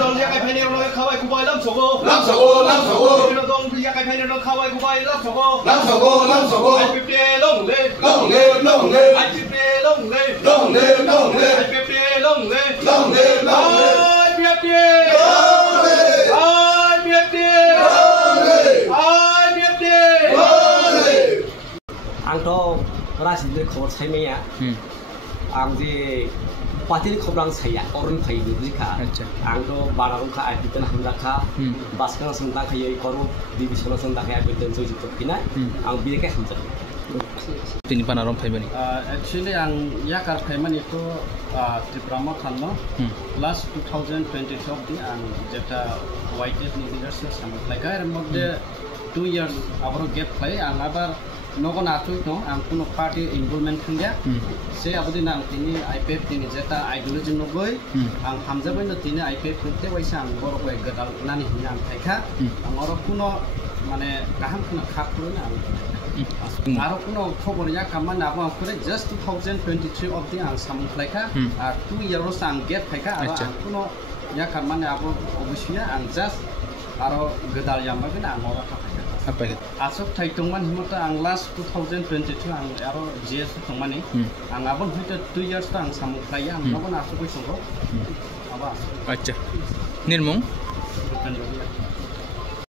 Don ya kai phai ne no khawai ku bai lam sogo. Don ya kai phai ne no khawai ku bai lam sogo. Ai pipe long le. Ai pipe long le. Ai pipe long le. Ai pipe. आंथ' रासिदनि खबर सायमाया आं जे पार्टीनि खबर आं साया अरुण फाइनि बुजिखा आंथ' बानारंखा आइपिटन हामदाखा बासकाना संदाखायै करू डिभिजनाव संदाखाय आइपिटन जयजित फिना आं बिलेके हामजाखा दिनै बानारं फाइबानि एक्चुअली आं याकार फाइमानि तो त्रिपुरामा थानो लास्ट 2022 दि आं जेटा वाइटेड नि लिडारशिप सामलायगा मध्य 2 years आबरो गेप फाइ आं आबार नगन आथुइ दं आं कुनो पार्टी इनभल्वमेन्ट थंगा से आबदि नां तिनि आइपिएफ तिनि जेटा आइडियोलॉजी नगै आं हामजाबाय न तिनि आइपिएफ नते वाइसा आं बर गय गदाल नानि हिना आं थाइखा आं अर कुनो माने गाहाम कुनो खापुन आं आरो कुनो खबर या कामान नाबो आंखरे जस्ट 2023 of the आं सामलायखा 2 years आं गेप फाइखा आरो आं कुनो या कामान आबो अबसिया आं जस्ट आरो गदाल यामाबेन आं अर थाइखा आसक थाइतंमान हिमता आं लास्ट 2022 आं आरो जीएस तंमानि आं आबन हुइता 2 years आं सामलाया आं नगन आसक बैसंगो आबा अच्छा निर्मं